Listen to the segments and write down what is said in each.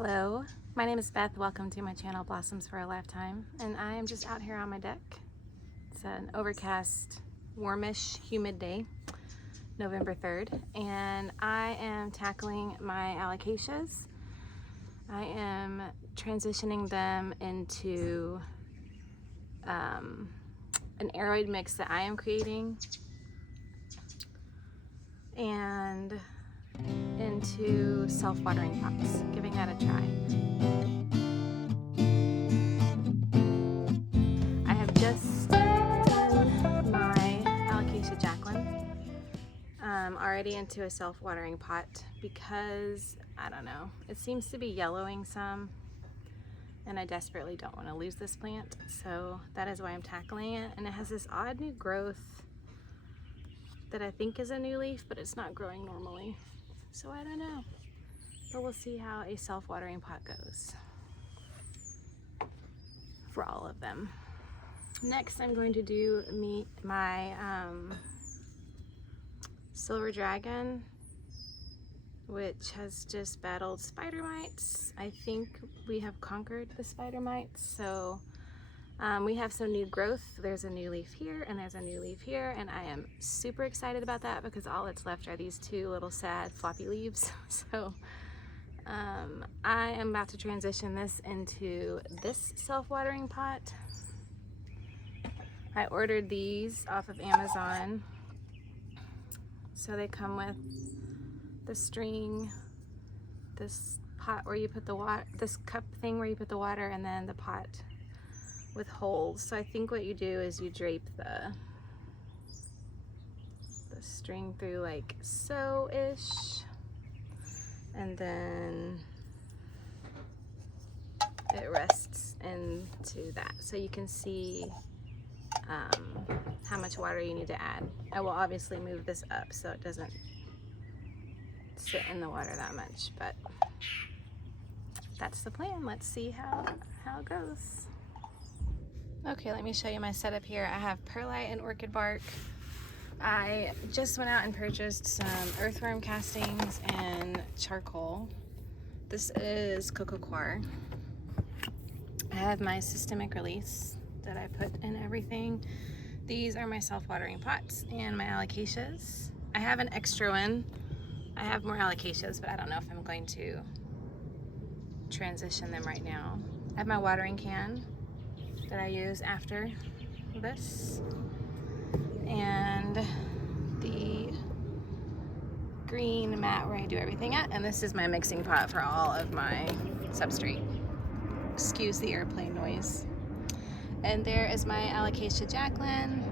Hello, my name is Beth. Welcome to my channel, Blossoms for a Lifetime. And I am just out here on my deck. It's an overcast, warmish, humid day, November 3rd. And I am tackling my Alocasias. I am transitioning them into an aroid mix that I am creating and into self-watering pots, giving that a try. I have just done my Alocasia Jacqueline already into a self-watering pot because, I don't know, it seems to be yellowing some and I desperately don't want to lose this plant, so that is why I'm tackling it. And it has this odd new growth that I think is a new leaf, but it's not growing normally, so I don't know. But we'll see how a self-watering pot goes for all of them. Next, I'm going to do my silver dragon, which has just battled spider mites. I think we have conquered the spider mites, so we have some new growth. There's a new leaf here and there's a new leaf here, and I am super excited about that because all that's left are these two little sad floppy leaves. So I am about to transition this into this self-watering pot. I ordered these off of Amazon. So they come with the string, this pot where you put the water, this cup thing where you put the water, and then the pot with holes. So I think what you do is you drape the string through like so-ish, and then it rests into that. So you can see how much water you need to add. I will obviously move this up so it doesn't sit in the water that much, but that's the plan. Let's see how it goes. Okay, let me show you my setup here. I have perlite and orchid bark. I just went out and purchased some earthworm castings and charcoal. This is coco coir. I have my systemic release that I put in everything. These are my self-watering pots and my Alocasias. I have an extra one. I have more Alocasias, but I don't know if I'm going to transition them right now. I have my watering can that I use after this, and the green mat where I do everything at, and this is my mixing pot for all of my substrate. Excuse the airplane noise. And there is my Alocasia Jacqueline.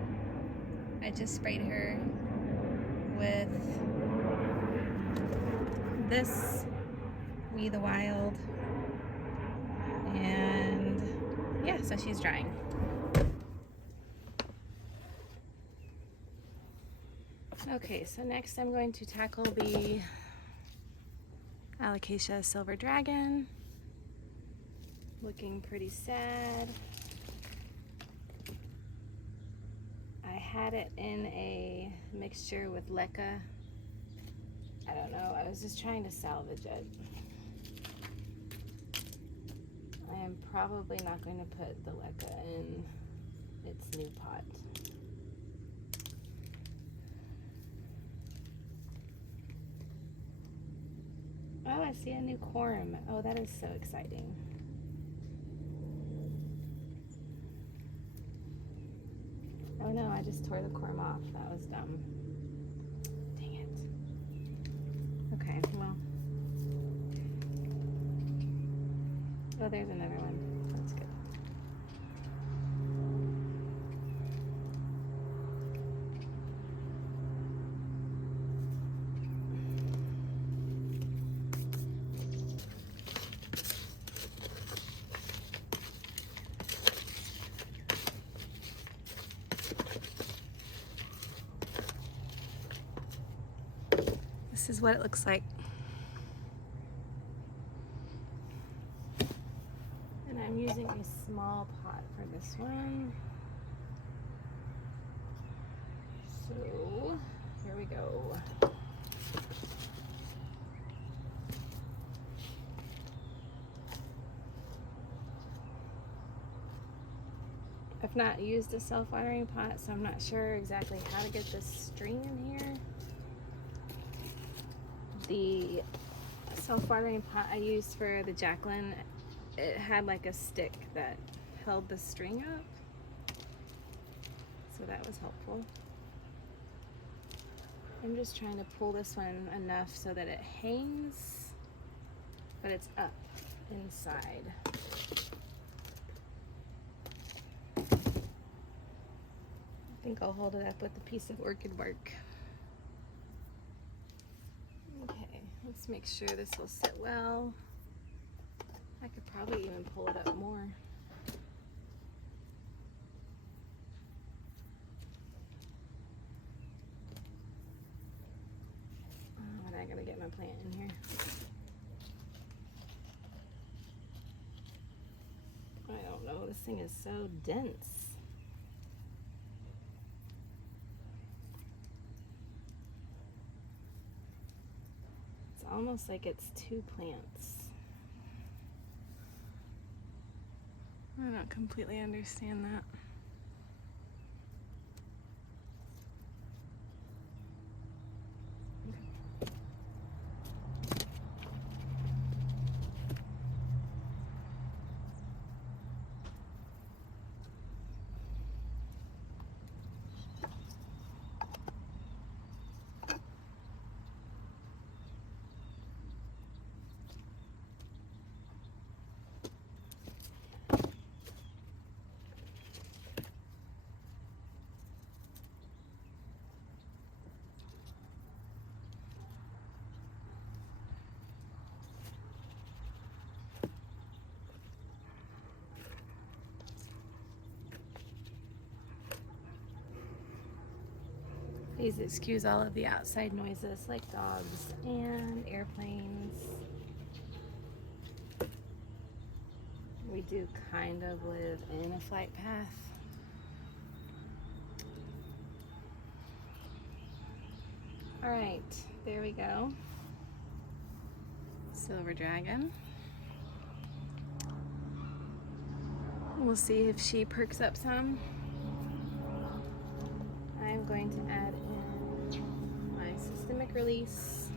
I just sprayed her with this We the Wild, and yeah, so she's drying. Okay, so next I'm going to tackle the Alocasia Silver Dragon. Looking pretty sad. I had it in a mixture with leca. I don't know, I was just trying to salvage it. I am probably not going to put the leca in its new pot. Oh, I see a new corm. Oh, that is so exciting. Oh no, I just tore the corm off. That was dumb. Dang it. Okay, well. Oh, there's another one. That's good. This is what it looks like. And I'm using a small pot for this one. So, here we go. I've not used a self-watering pot, so I'm not sure exactly how to get this string in here. The self-watering pot I used for the Jacqueline, it had like a stick that held the string up, so that was helpful. I'm just trying to pull this one enough so that it hangs, but it's up inside. I think I'll hold it up with a piece of orchid bark. Okay, let's make sure this will sit well. I could probably even pull it up more. But I gotta get my plant in here. I don't know, this thing is so dense. It's almost like it's two plants. I don't completely understand that. Please excuse all of the outside noises like dogs and airplanes. We do kind of live in a flight path. All right, there we go. Silver dragon. We'll see if she perks up some. I'm going to add in my systemic release.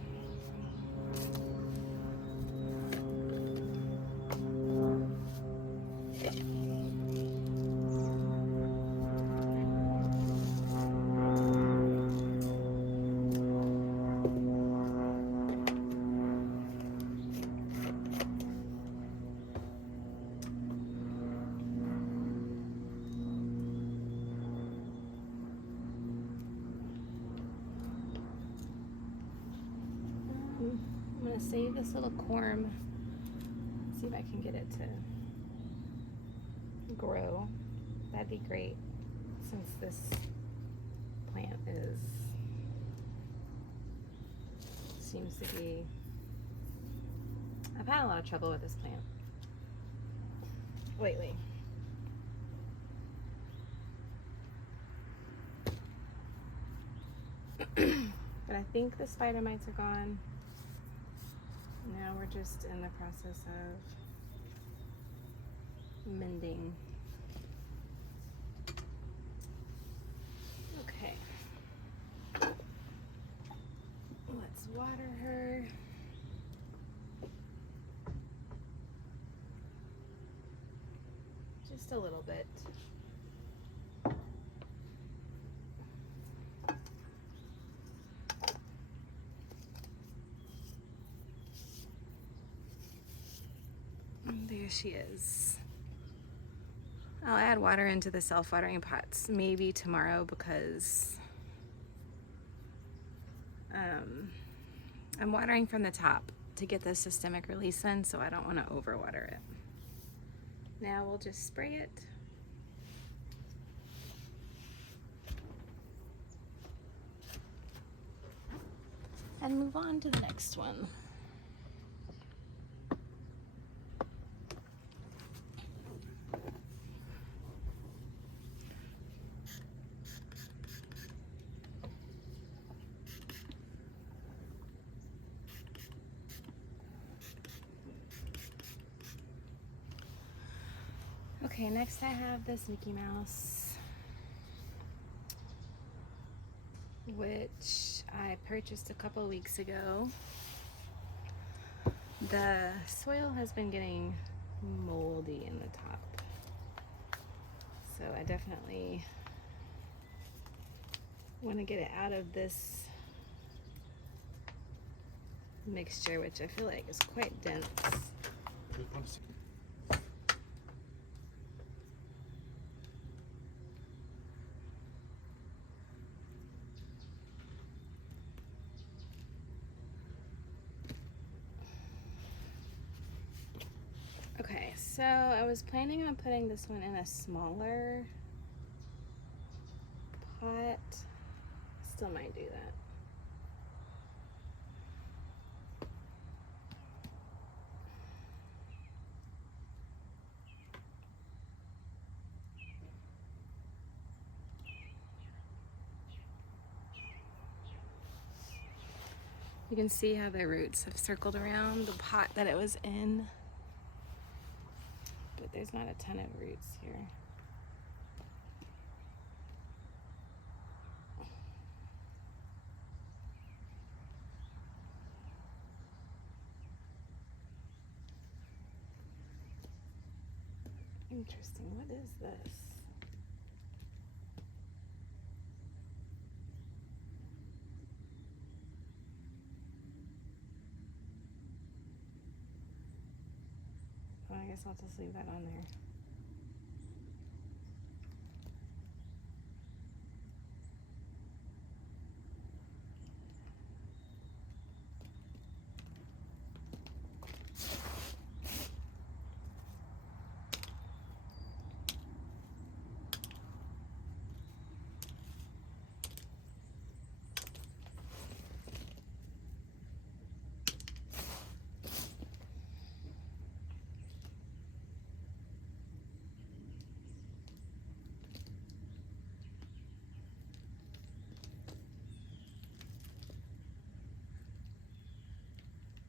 I'm going to save this little corm, see if I can get it to grow. That'd be great, since this plant seems to be, I've had a lot of trouble with this plant lately. But I think the spider mites are gone. Now we're just in the process of mending. Okay. Let's water her. Just a little bit. There she is. I'll add water into the self-watering pots maybe tomorrow because I'm watering from the top to get the systemic release in, so I don't want to overwater it. Now we'll just spray it. And move on to the next one. Okay, next I have this Mickey Mouse, which I purchased a couple weeks ago. The soil has been getting moldy in the top, so I definitely want to get it out of this mixture, which I feel like is quite dense. Okay, so I was planning on putting this one in a smaller pot. Still might do that. You can see how the roots have circled around the pot that it was in, but there's not a ton of roots here. Interesting, what is this? Well, I guess I'll just leave that on there.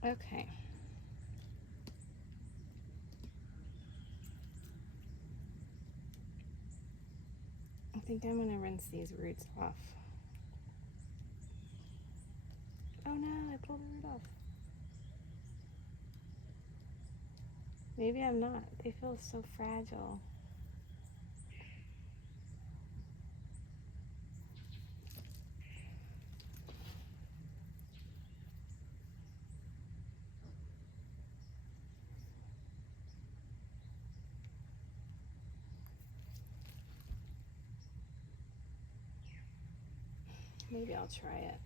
Okay. I think I'm gonna rinse these roots off. Oh no, I pulled the root off. Maybe I'm not. They feel so fragile. Maybe I'll try it.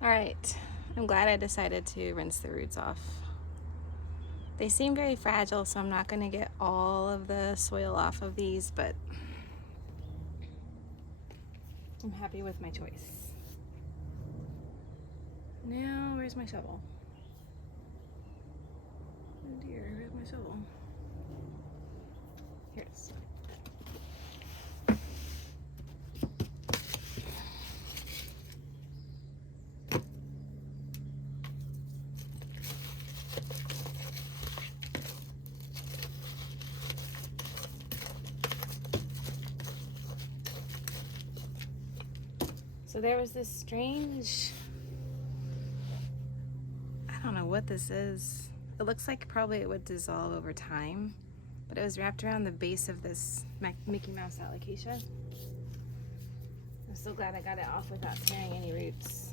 All right, I'm glad I decided to rinse the roots off. They seem very fragile, so I'm not gonna get all of the soil off of these, but I'm happy with my choice. Now, where's my shovel? Oh dear, where's my shovel? Here it is. So there was this strange, I don't know what this is. It looks like probably it would dissolve over time, but it was wrapped around the base of this Mickey Mouse Alocasia. I'm so glad I got it off without tearing any roots.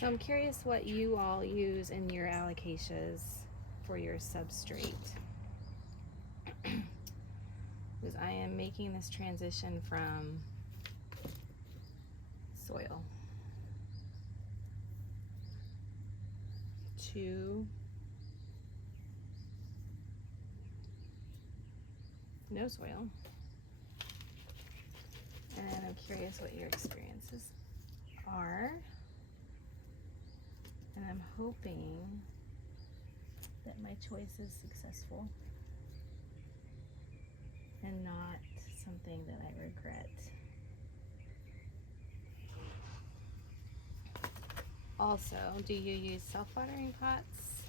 So I'm curious what you all use in your Alocasias. for your substrate. Because I am making this transition from soil to no soil. And I'm curious what your experiences are. And I'm hoping that my choice is successful and not something that I regret. Also, do you use self-watering pots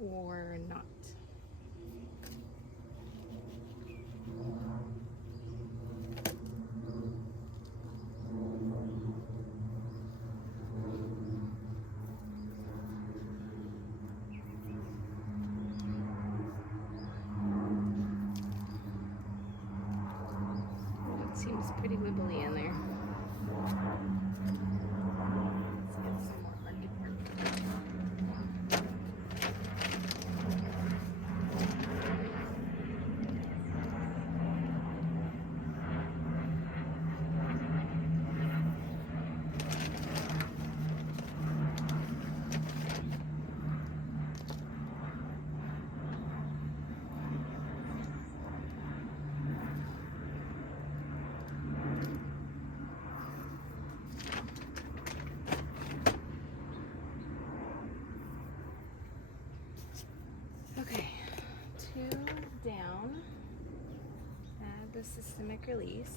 or not? It seems pretty wibbly in there. Let's get some more orchid work. Okay, 2 down. Add the systemic release.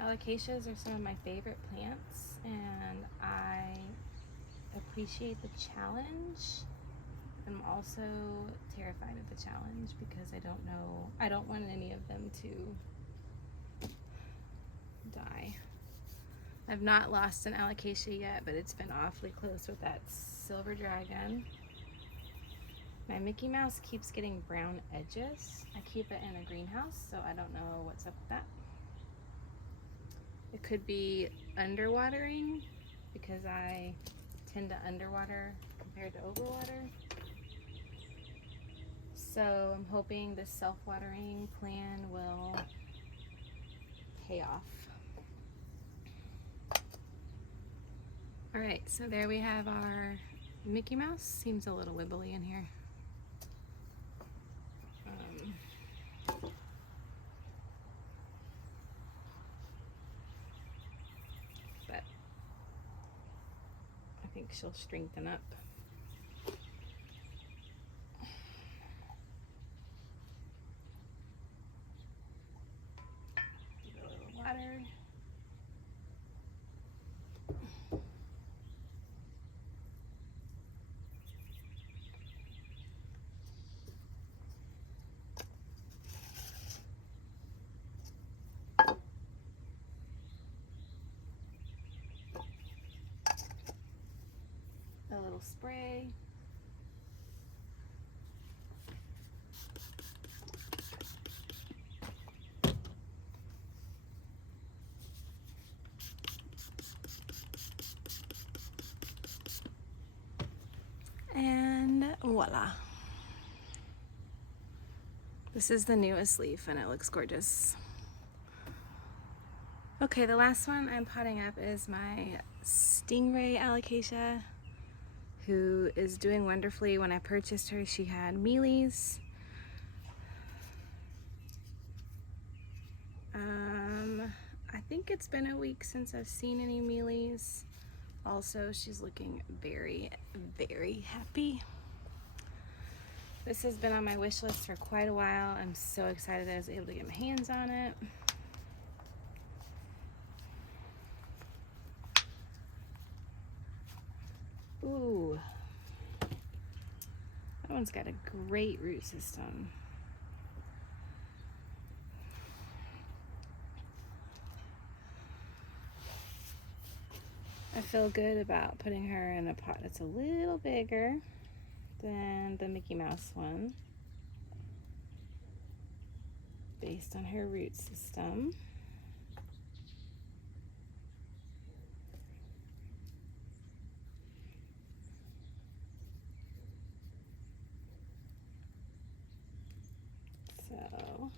Alocasias are some of my favorite plants, and I appreciate the challenge. I'm also terrified of the challenge because I don't want any of them to die. I've not lost an Alocasia yet, but it's been awfully close with that silver dragon. My Mickey Mouse keeps getting brown edges. I keep it in a greenhouse, so I don't know what's up with that. It could be underwatering because I tend to underwater compared to overwater. So I'm hoping this self-watering plan will pay off. All right, so there we have our Mickey Mouse. Seems a little wibbly in here. But I think she'll strengthen up. Give it a little water. A little spray. And voila. This is the newest leaf and it looks gorgeous. Okay, the last one I'm potting up is my Stingray Alocasia, who is doing wonderfully. When I purchased her, she had mealies. I think it's been a week since I've seen any mealies. Also, she's looking very, very happy. This has been on my wish list for quite a while. I'm so excited I was able to get my hands on it. Ooh, that one's got a great root system. I feel good about putting her in a pot that's a little bigger. than the Mickey Mouse one, based on her root system. So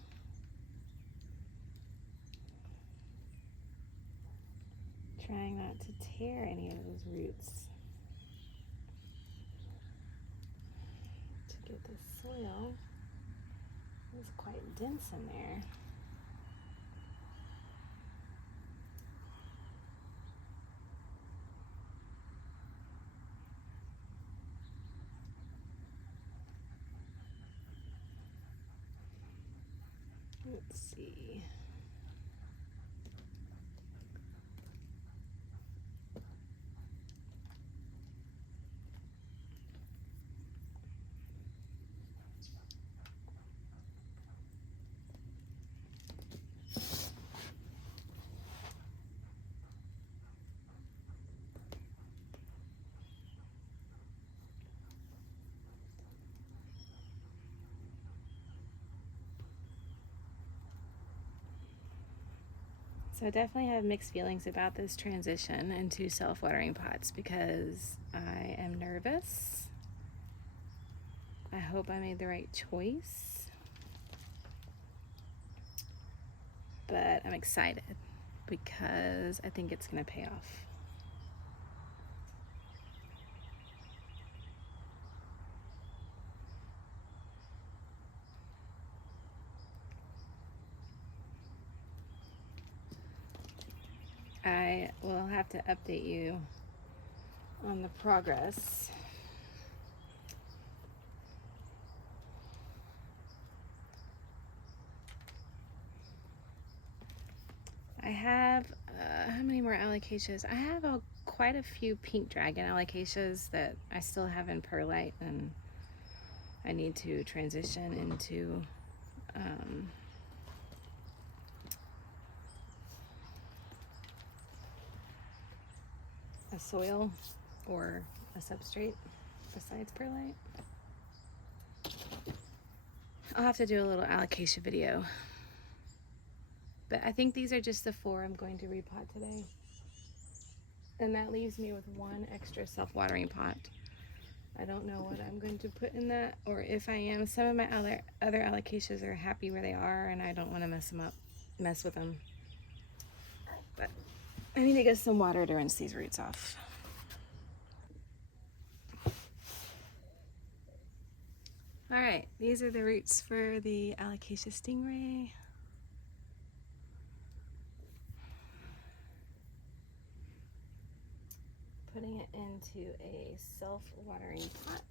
trying not to tear any of those roots to get the soil. It's quite dense in there. Let's see. So I definitely have mixed feelings about this transition into self-watering pots because I am nervous. I hope I made the right choice, but I'm excited because I think it's going to pay off. I will have to update you on the progress. I have, how many more Alocasias? I have quite a few pink dragon Alocasias that I still have in perlite, and I need to transition into a soil or a substrate besides perlite. I'll have to do a little Alocasia video. But I think these are just the 4 I'm going to repot today. And that leaves me with 1 extra self-watering pot. I don't know what I'm going to put in that, or if I am. Some of my other Alocasias are happy where they are, and I don't want to mess with them. But I need to get some water to rinse these roots off. All right, these are the roots for the Alocasia stingray. Putting it into a self-watering pot.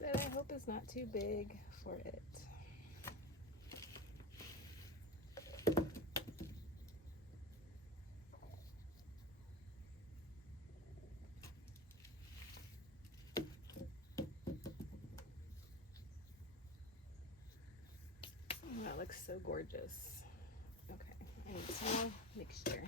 That I hope is not too big for it. Oh, that looks so gorgeous. Okay, I need some more mixture.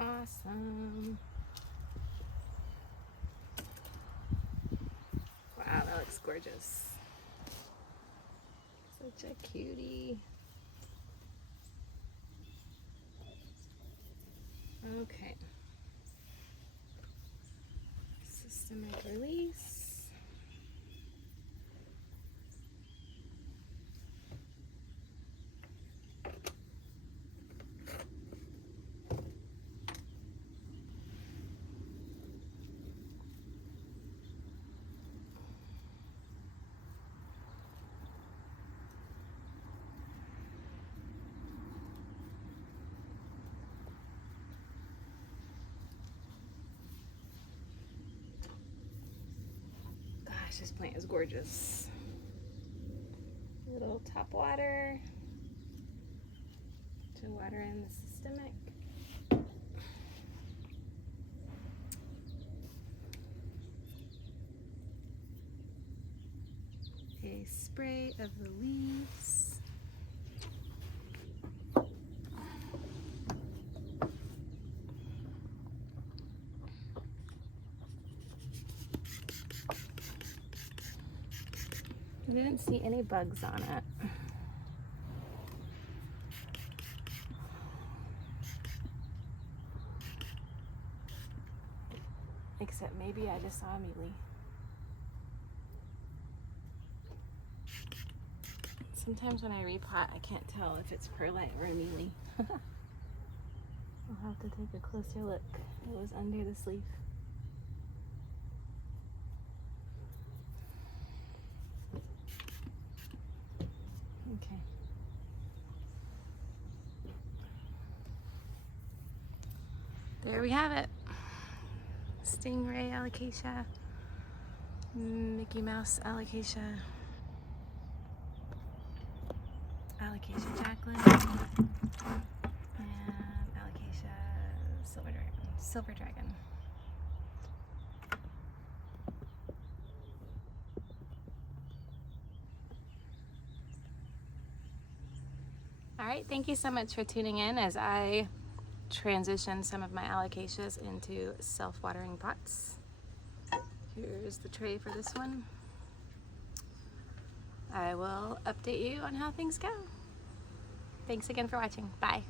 Awesome. Wow, that looks gorgeous. Such a cutie. Okay. Systemic release. gosh, this plant is gorgeous. Little top water to water in the systemic. A spray of the leaves. I didn't see any bugs on it. Except maybe I just saw a mealy. Sometimes when I repot, I can't tell if it's perlite or a mealy. I'll have to take a closer look. It was under the sleeve. Okay. There we have it. Stingray Alocasia, Mickey Mouse Alocasia, Alocasia Jacqueline, and Alocasia Silver Dragon. All right, thank you so much for tuning in as I transition some of my Alocasias into self-watering pots. Here's the tray for this one. I will update you on how things go. Thanks again for watching. Bye.